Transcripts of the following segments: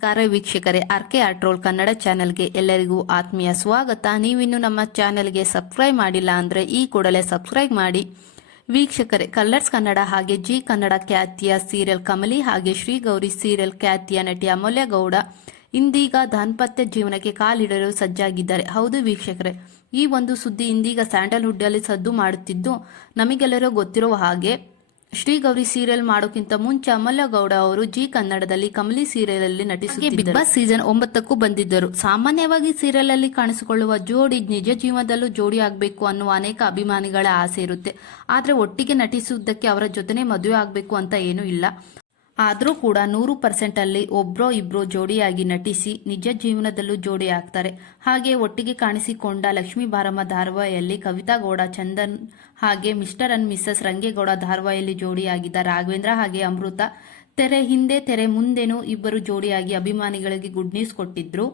ನಮಸ್ಕಾರ ವೀಕ್ಷಕರೇ R K ಆಟ್ರೋಲ್ Kannada ಚಾನೆಲ್ಗೆ ಎಲ್ಲರಿಗೂ ಆತ್ಮೀಯ ಸ್ವಾಗತ. ನೀವಿನ್ನು ನಮ್ಮ ಚಾನೆಲ್ಗೆ ಸಬ್ಸ್ಕ್ರೈಬ್ ಮಾಡಿಲ್ಲ ಅಂದರೆ ಈ ಕೂಡಲೇ ಸಬ್ಸ್ಕ್ರೈಬ್ ಮಾಡಿ. ವೀಕ್ಷಕರೇ, ಕಲರ್ಸ್ ಕನ್ನಡ ಹಾಗೆ ಜಿ ಕನ್ನಡ ಖ್ಯಾತಿಯ ಸೀರಿಯಲ್ ಕಮಲಿ ಹಾಗೆ ಶ್ರೀ ಗೌರಿ ಸೀರಿಯಲ್ ಖ್ಯಾತಿಯ ನಟಿ ಅಮೂಲ್ಯ ಗೌಡ ಇಂದೀಗ ದಾಂಪತ್ಯ ಜೀವನಕ್ಕೆ ಕಾಲಿಡಲು ಸಜ್ಜಾಗಿದ್ದಾರೆ. ಹೌದು ವೀಕ್ಷಕರೇ, ಈ ಒಂದು ಸುದ್ದಿ ಇಂದೀಗ ಸ್ಯಾಂಡಲ್ವುಡ್ ಅಲ್ಲಿ ಸದ್ದು ಮಾಡುತ್ತಿದ್ದು ನಮಗೆಲ್ಲರೂ ಗೊತ್ತಿರುವ ಹಾಗೆ ಶ್ರೀ ಗೌರಿ ಸೀರಿಯಲ್ ಮಾಡೋಕ್ಕಿಂತ ಮುಂಚೆ ಅಮಲ್ಯ ಗೌಡ ಅವರು ಜಿ ಕನ್ನಡದಲ್ಲಿ ಕಮಲಿ ಸೀರಿಯಲ್ ಅಲ್ಲಿ ನಟಿಸಿ ಬಿಗ್ ಬಾಸ್ ಸೀಸನ್ ಒಂಬತ್ತಕ್ಕೂ ಬಂದಿದ್ದರು. ಸಾಮಾನ್ಯವಾಗಿ ಸೀರಿಯಲ್ ಅಲ್ಲಿ ಕಾಣಿಸಿಕೊಳ್ಳುವ ಜೋಡಿ ನಿಜ ಜೀವನದಲ್ಲೂ ಜೋಡಿ ಆಗಬೇಕು ಅನ್ನುವ ಅನೇಕ ಅಭಿಮಾನಿಗಳ ಆಸೆ ಇರುತ್ತೆ. ಆದ್ರೆ ಒಟ್ಟಿಗೆ ನಟಿಸುವುದಕ್ಕೆ ಅವರ ಜೊತೆನೆ ಮದುವೆ ಆಗಬೇಕು ಅಂತ ಏನೂ ಇಲ್ಲ. ಆದರೂ ಕೂಡ ನೂರು ಪರ್ಸೆಂಟ್ ಅಲ್ಲಿ ಒಬ್ರೋ ಇಬ್ರೋ ಜೋಡಿಯಾಗಿ ನಟಿಸಿ ನಿಜ ಜೀವನದಲ್ಲೂ ಜೋಡಿ ಆಗ್ತಾರೆ ಹಾಗೆ ಒಟ್ಟಿಗೆ ಕಾಣಿಸಿಕೊಂಡ ಲಕ್ಷ್ಮೀ ಬಾರಮ್ಮ ಧಾರವಾಹಿಯಲ್ಲಿ ಕವಿತಾ ಗೌಡ, ಚಂದನ್ ಹಾಗೆ ಮಿಸ್ಟರ್ ಅಂಡ್ ಮಿಸ್ಸಸ್ ರಂಗೇಗೌಡ ಧಾರವಾಹಿಯಲ್ಲಿ ಜೋಡಿಯಾಗಿದ್ದ ರಾಘವೇಂದ್ರ ಹಾಗೆ ಅಮೃತ ತೆರೆ ಹಿಂದೆ ತೆರೆ ಮುಂದೆನೂ ಇಬ್ಬರು ಜೋಡಿಯಾಗಿ ಅಭಿಮಾನಿಗಳಿಗೆ ಗುಡ್ ನ್ಯೂಸ್ ಕೊಟ್ಟಿದ್ರು.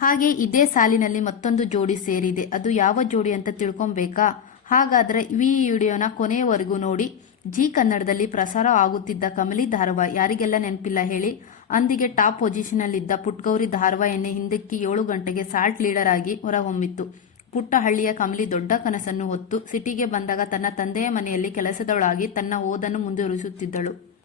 ಹಾಗೆ ಇದೇ ಸಾಲಿನಲ್ಲಿ ಮತ್ತೊಂದು ಜೋಡಿ ಸೇರಿದೆ. ಅದು ಯಾವ ಜೋಡಿ ಅಂತ ತಿಳ್ಕೊಬೇಕಾ? ಹಾಗಾದ್ರೆ ಈ ವಿಡಿಯೋನ ಕೊನೆಯವರೆಗೂ ನೋಡಿ. ಜಿ ಕನ್ನಡದಲ್ಲಿ ಪ್ರಸಾರ ಆಗುತ್ತಿದ್ದ ಕಮಲಿ ಧಾರವಾ ಯಾರಿಗೆಲ್ಲ ನೆನಪಿಲ್ಲ ಹೇಳಿ. ಅಂದಿಗೆ ಟಾಪ್ ಪೊಸಿಷನ್ನಲ್ಲಿದ್ದ ಪುಟ್ಗೌರಿ ಧಾರಾವಾಹಿಯನ್ನೇ ಹಿಂದಕ್ಕೆ ಏಳು ಗಂಟೆಗೆ ಸಾಲ್ಟ್ ಲೀಡರ್ ಆಗಿ ಹೊರಹೊಮ್ಮಿತ್ತು. ಪುಟ್ಟಹಳ್ಳಿಯ ಕಮಲಿ ದೊಡ್ಡ ಕನಸನ್ನು ಹೊತ್ತು ಸಿಟಿಗೆ ಬಂದಾಗ ತನ್ನ ತಂದೆಯ ಮನೆಯಲ್ಲಿ ಕೆಲಸದೊಳಾಗಿ ತನ್ನ ಓದನ್ನು ಮುಂದುವರಿಸುತ್ತಿದ್ದಳು.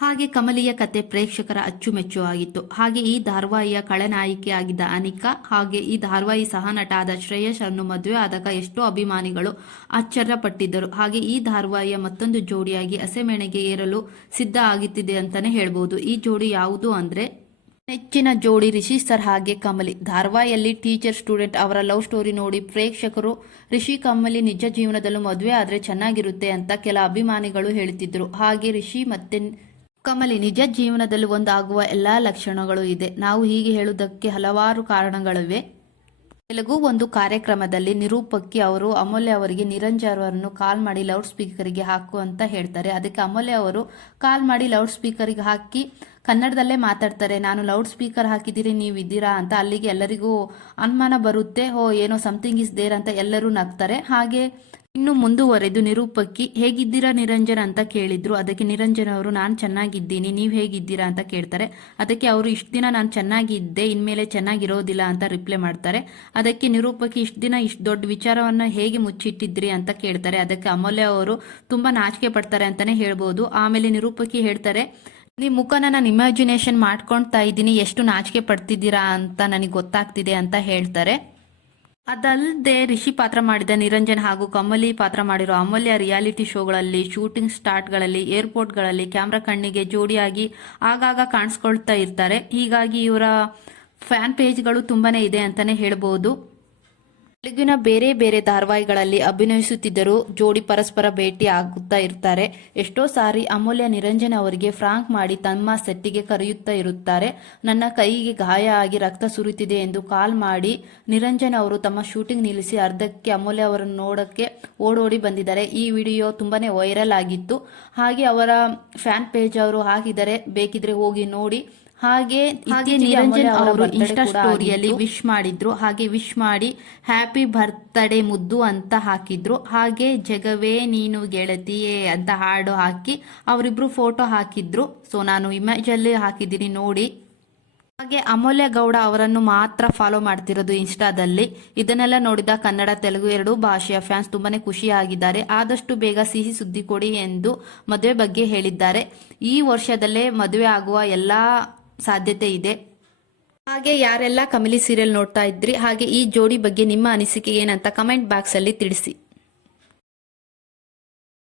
ಹಾಗೆ ಕಮಲಿಯ ಕತೆ ಪ್ರೇಕ್ಷಕರ ಅಚ್ಚುಮೆಚ್ಚು ಆಗಿತ್ತು. ಹಾಗೆ ಈ ಧಾರಾವಾಹಿಯ ಕಳನಾಯಕಿ ಆಗಿದ್ದ ಅನಿಕಾ ಹಾಗೆ ಈ ಧಾರವಾಹಿ ಸಹ ನಟ ಆದ ಶ್ರೇಯಸ್ ಅನ್ನು ಮದುವೆ ಆದಾಗ ಎಷ್ಟೋ ಅಭಿಮಾನಿಗಳು ಆಶ್ಚರ್ಯಪಟ್ಟಿದ್ದರು ಹಾಗೆ ಈ ಧಾರಾವಾಹಿಯ ಮತ್ತೊಂದು ಜೋಡಿಯಾಗಿ ಹಸೆಮೆಣೆಗೆ ಏರಲು ಸಿದ್ಧ ಆಗುತ್ತಿದೆ ಅಂತಾನೆ ಹೇಳ್ಬೋದು. ಈ ಜೋಡಿ ಯಾವುದು ಅಂದ್ರೆ? ನೆಚ್ಚಿನ ಜೋಡಿ ರಿಷಿ ಸರ್ ಹಾಗೆ ಕಮಲಿ. ಧಾರವಾಹಿಯಲ್ಲಿ ಟೀಚರ್ ಸ್ಟೂಡೆಂಟ್ ಅವರ ಲವ್ ಸ್ಟೋರಿ ನೋಡಿ ಪ್ರೇಕ್ಷಕರು, ರಿಷಿ, ಕಮಲಿ ನಿಜ ಜೀವನದಲ್ಲೂ ಮದುವೆ ಆದರೆ ಚೆನ್ನಾಗಿರುತ್ತೆ ಅಂತ ಕೆಲ ಅಭಿಮಾನಿಗಳು ಹೇಳ್ತಿದ್ರು. ಹಾಗೆ ರಿಷಿ ಮತ್ತೆ ಕಮಲಿ, ನಿಜ ಜೀವನದಲ್ಲಿ ಒಂದಾಗುವ ಎಲ್ಲಾ ಲಕ್ಷಣಗಳು ಇದೆ. ನಾವು ಹೀಗೆ ಹೇಳುವುದಕ್ಕೆ ಹಲವಾರು ಕಾರಣಗಳಿವೆ. ತೆಲುಗು ಒಂದು ಕಾರ್ಯಕ್ರಮದಲ್ಲಿ ನಿರೂಪಕಿ ಅವರು ಅಮೂಲ್ಯ ಅವರಿಗೆ ನಿರಂಜನ್ ಅವರನ್ನು ಕಾಲ್ ಮಾಡಿ ಲೌಡ್ ಸ್ಪೀಕರ್ಗೆ ಹಾಕು ಅಂತ ಹೇಳ್ತಾರೆ. ಅದಕ್ಕೆ ಅಮೂಲ್ಯ ಅವರು ಕಾಲ್ ಮಾಡಿ ಲೌಡ್ ಸ್ಪೀಕರ್ಗೆ ಹಾಕಿ ಕನ್ನಡದಲ್ಲೇ ಮಾತಾಡ್ತಾರೆ. ನಾನು ಲೌಡ್ ಸ್ಪೀಕರ್ ಹಾಕಿದ್ದೀರಿ ನೀವು ಇದ್ದೀರಾ ಅಂತ ಅಲ್ಲಿಗೆ ಎಲ್ಲರಿಗೂ ಅನುಮಾನ ಬರುತ್ತೆ. ಹೋ ಏನೋ ಸಮಥಿಂಗ್ ಇಸ್ ದೇರ್ ಅಂತ ಎಲ್ಲರೂ ನಗ್ತಾರೆ. ಹಾಗೆ ಇನ್ನು ಮುಂದುವರೆದು ನಿರೂಪಕಿ, ಹೇಗಿದ್ದೀರಾ ನಿರಂಜನ ಅಂತ ಕೇಳಿದ್ರು. ಅದಕ್ಕೆ, ನಿರಂಜನ ಅವರು, ನಾನು ಚೆನ್ನಾಗಿದ್ದೀನಿ. ನೀವು ಹೇಗಿದ್ದೀರಾ ಅಂತ ಕೇಳ್ತಾರೆ. ಅದಕ್ಕೆ, ಅವರು ಇಷ್ಟು ದಿನ ನಾನು ಚೆನ್ನಾಗಿದ್ದೆ, ಇನ್ಮೇಲೆ ಚೆನ್ನಾಗಿರೋದಿಲ್ಲ ಅಂತ ರಿಪ್ಲೈ ಮಾಡ್ತಾರೆ. ಅದಕ್ಕೆ, ನಿರೂಪಕಿ, ಇಷ್ಟು ದಿನ ಇಷ್ಟು ದೊಡ್ಡ ವಿಚಾರವನ್ನ ಹೇಗೆ ಮುಚ್ಚಿಟ್ಟಿದ್ರಿ ಅಂತ ಕೇಳ್ತಾರೆ. ಅದಕ್ಕೆ, ಅಮೂಲ್ಯ ಅವರು ತುಂಬಾ ನಾಚಿಕೆ ಪಡ್ತಾರೆ ಅಂತಾನೆ ಹೇಳ್ಬೋದು. ಆಮೇಲೆ, ನಿರೂಪಕಿ ಹೇಳ್ತಾರೆ ನಿಮ್ಮ ಮುಖನ ನಾನು ಇಮ್ಯಾಜಿನೇಷನ್ ಮಾಡ್ಕೊಳ್ತಾ ಇದ್ದೀನಿ. ಎಷ್ಟು ನಾಚಿಕೆ ಪಡ್ತಿದ್ದೀರಾ ಅಂತ ನನಗೆ ಗೊತ್ತಾಗ್ತಿದೆ ಅಂತ ಹೇಳ್ತಾರೆ. ಅದಲ್ಲದೆ ರಿಷಿ ಪಾತ್ರ ಮಾಡಿದ ನಿರಂಜನ್ ಹಾಗೂ ಕಮಲಿ ಪಾತ್ರ ಮಾಡಿರೋ ಅಮೂಲ್ಯ ರಿಯಾಲಿಟಿ ಶೋಗಳಲ್ಲಿ ಶೂಟಿಂಗ್ ಸ್ಟಾರ್ಟ್ಗಳಲ್ಲಿ, ಏರ್ಪೋರ್ಟ್ಗಳಲ್ಲಿ ಕ್ಯಾಮ್ರಾ ಕಣ್ಣಿಗೆ ಜೋಡಿಯಾಗಿ ಆಗಾಗ ಕಾಣಿಸ್ಕೊಳ್ತಾ ಇರ್ತಾರೆ. ಹೀಗಾಗಿ ಇವರ ಫ್ಯಾನ್ ಪೇಜ್ಗಳು ತುಂಬಾನೇ ಇದೆ ಅಂತಾನೆ ಹೇಳ್ಬೋದು. ತೆಲುಗಿನ ಬೇರೆ ಬೇರೆ ಧಾರಾವಾಹಿಗಳಲ್ಲಿ ಅಭಿನಯಿಸುತ್ತಿದ್ದರೂ ಜೋಡಿ ಪರಸ್ಪರ ಭೇಟಿ ಆಗುತ್ತಾ ಇರ್ತಾರೆ. ಎಷ್ಟೋ ಸಾರಿ ಅಮೂಲ್ಯ ನಿರಂಜನ್ ಅವರಿಗೆ ಫ್ರಾಂಕ್ ಮಾಡಿ ತಮ್ಮ ಸೆಟ್ಟಿಗೆ ಕರೆಯುತ್ತಾ ಇರುತ್ತಾರೆ. ನನ್ನ ಕೈಗೆ ಗಾಯ ಆಗಿ ರಕ್ತ ಸುರಿತಿದೆ ಎಂದು ಕಾಲ್ ಮಾಡಿ ನಿರಂಜನ್ ಅವರು ತಮ್ಮ ಶೂಟಿಂಗ್ ನಿಲ್ಲಿಸಿ ಅರ್ಧಕ್ಕೆ ಅಮೂಲ್ಯ ಅವರನ್ನು ನೋಡಕ್ಕೆ ಓಡೋಡಿ ಬಂದಿದ್ದಾರೆ. ಈ ವಿಡಿಯೋ ತುಂಬಾನೇ ವೈರಲ್ ಆಗಿತ್ತು. ಹಾಗೆ ಅವರ ಫ್ಯಾನ್ ಪೇಜ್ ಅವರು ಹಾಕಿದರೆ ಬೇಕಿದ್ರೆ ಹೋಗಿ ನೋಡಿ. ಹಾಗೆ ಹಾಗೆ ನಿರಂಜನ್ ಅವರು ಇನ್ಸ್ಟಾ ಸ್ಟೋರಿಯಲ್ಲಿ ವಿಶ್ ಮಾಡಿದ್ರು. ಹಾಗೆ ವಿಶ್ ಮಾಡಿ ಹ್ಯಾಪಿ ಬರ್ತ್ಡೇ ಮುದ್ದು ಅಂತ ಹಾಕಿದ್ರು. ಹಾಗೆ ಜಗವೇ ನೀನು ಗೆಳತಿಯೇ ಅಂತ ಹಾಡು ಹಾಕಿ ಅವರಿಬ್ರು ಫೋಟೋ ಹಾಕಿದ್ರು. ಸೊ ನಾನು ಇಮೇಜ್ ಅಲ್ಲಿ ಹಾಕಿದ್ದೀನಿ ನೋಡಿ. ಹಾಗೆ ಅಮೂಲ್ಯ ಗೌಡ ಅವರನ್ನು ಮಾತ್ರ ಫಾಲೋ ಮಾಡ್ತಿರೋದು ಇನ್ಸ್ಟಾದಲ್ಲಿ ಇದನ್ನೆಲ್ಲ ನೋಡಿದ ಕನ್ನಡ ತೆಲುಗು ಎರಡು ಭಾಷೆಯ ಫ್ಯಾನ್ಸ್ ತುಂಬಾನೇ ಖುಷಿಯಾಗಿದ್ದಾರೆ. ಆದಷ್ಟು ಬೇಗ ಸಿಹಿ ಸುದ್ದಿ ಕೊಡಿ ಎಂದು ಮದುವೆ ಬಗ್ಗೆ ಹೇಳಿದ್ದಾರೆ. ಈ ವರ್ಷದಲ್ಲೇ ಮದುವೆ ಆಗುವ ಎಲ್ಲಾ ಸಾಧ್ಯತೆ ಇದೆ ಹಾಗೆ ಯಾರೆಲ್ಲ ಕಮಲಿ ಸೀರಿಯಲ್ ನೋಡ್ತಾ ಇದ್ರಿ, ಹಾಗೆ ಈ ಜೋಡಿ ಬಗ್ಗೆ ನಿಮ್ಮ ಅನಿಸಿಕೆ ಏನಂತ ಕಮೆಂಟ್ ಬಾಕ್ಸ್ ಅಲ್ಲಿ ತಿಳಿಸಿ.